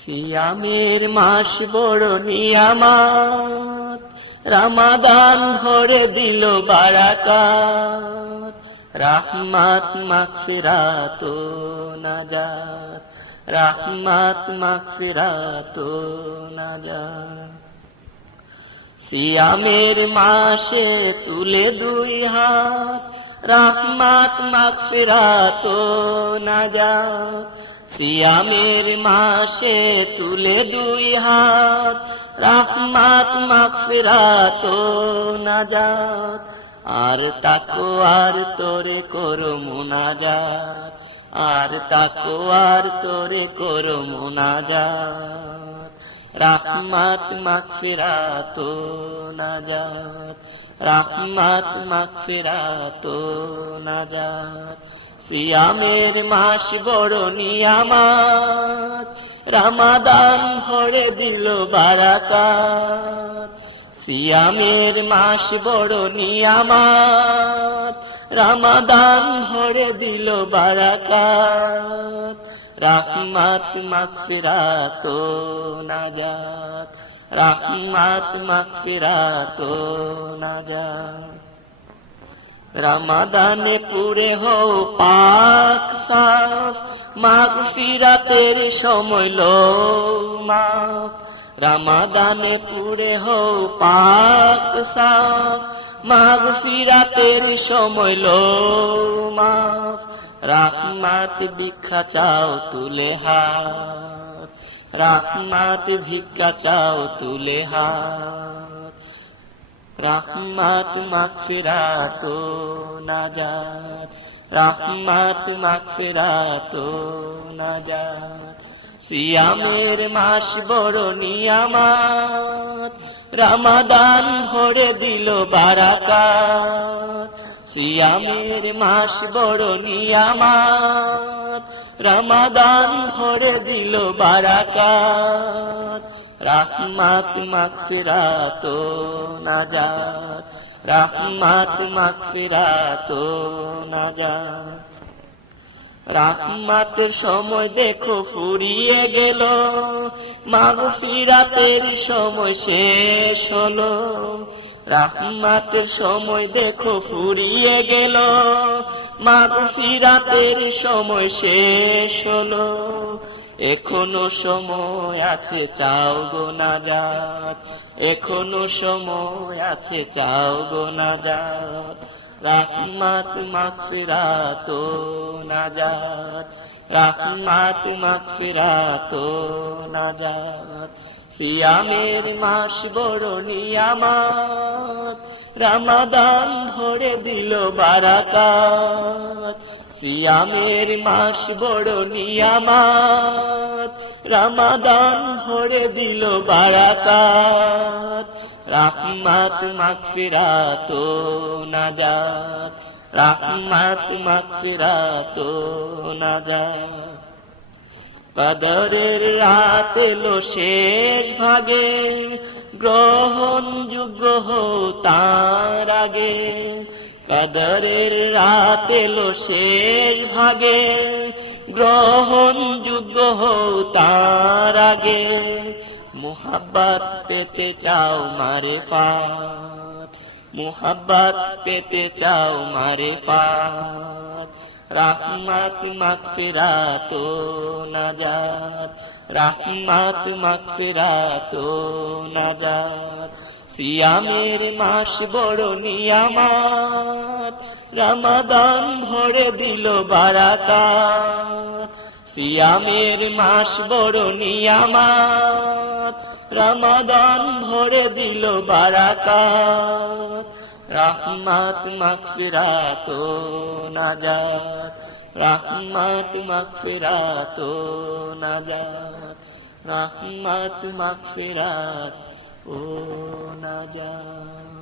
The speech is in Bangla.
সিয়ামের মাস বড় নিয়ামত, রমাদান ভরে দিল বারাকাত, রাহমাত মাগফিরাত ও নাজাত, রাহমাত মাগফিরাত ও নাজাত। সিয়ামের মাসে তুলে দুই হাত, রাহমাত মাগফিরাত ও নাজাত। সিয়ামের মাসে তুলে দুই হাত, রাহমাত মাগফিরাত ও নাজাত। আর তাকওয়ার তোরে করো মুনাজাত, আর তাকওয়ার তোরে করো মুনাজাত, রাহমাত মাগফিরাত ও নাজাত, রাহমাত মাগফিরাত ও নাজাত। সিয়ামের মাস বড় নিয়ামত, রমাদান ভরে দিল বারাকাত। সিয়ামের মাস বড় নিয়ামত, রমাদান ভরে দিল বারাকাত, রাহমাত মাগফিরাত ও নাজাত, রাহমাত মাগফিরাত ও নাজাত। রমাদানে পুরে হও পাক সাফ, মাগফিরাতের সময় লো মাফ। রমাদানে পুরে হও পাক সাফ, মাগফিরাতের সময় লো মাফ। রাহমাত ভিক্ষা চাও তুলে হাত, রাহমাত ভিক্ষা চাও তুলে হাত, রাহমাত মাগফিরাত ও নাজাত, রাহমাত মাগফিরাত ও নাজাত। সিয়ামের মাস বড় নিয়ামত, রমাদান ভরে দিল বারাকাত। সিয়ামের মাস বড় নিয়ামত, রমাদান ভরে দিল বারাকাত, রাহমাত মাগফিরাত ও নাজাত, রাহমাত মাগফিরাত ও নাজাত। রাহমাতের সময় দেখো ফুরিয়ে গেল, মাগফিরাতের সময় শেষ হলো। রাহমাতের সময় দেখো ফুরিয়ে গেল, মাগফিরাতের সময় শেষ হলো। এখনো সময় আছে চাও গো নাজাত, এখনো সময় আছে চাও গো নাজাত, রাহমাত মাগফিরাত ও নাজাত, রাহমাত মাগফিরাত ও নাজাত। সিয়ামের মাস বড় নিয়ামত, রমাদান ভরে দিল বারাকাত। সিয়ামের মাস বড় নিয়ামত, রমাদান ভরে দিল বারাকাত, রাহমাত মাগফিরাত ও নাজাত, রাহমাত মাগফিরাত ও নাজাত। কদরের রাত এলো শেষ ভাগে, গ্রহণযোগ্য হও তার আগে। কদরের রাত এলো শেষ ভাগে, গ্রহণযোগ্য হও তার আগে। মুহাব্বত পেতে চাও মারিফাত, মুহাব্বত পেতে চাও মারিফাত, রাহমাত মাগফিরাত ও নাজাত, রাহমাত মাগফিরাত ও নাজাত। সিয়ামের মাস বড় নিয়ামত, রমাদান ভরে দিল বারাকাত। সিয়ামের মাস বড় নিয়ামত, রমাদান ভরে দিল বারাকাত, রাহমাত মাগফিরাত ও নাজাত, রাহমাত মাগফিরাত ও নাজাত, রাহমাত মাগফিরাত ও নাজাত।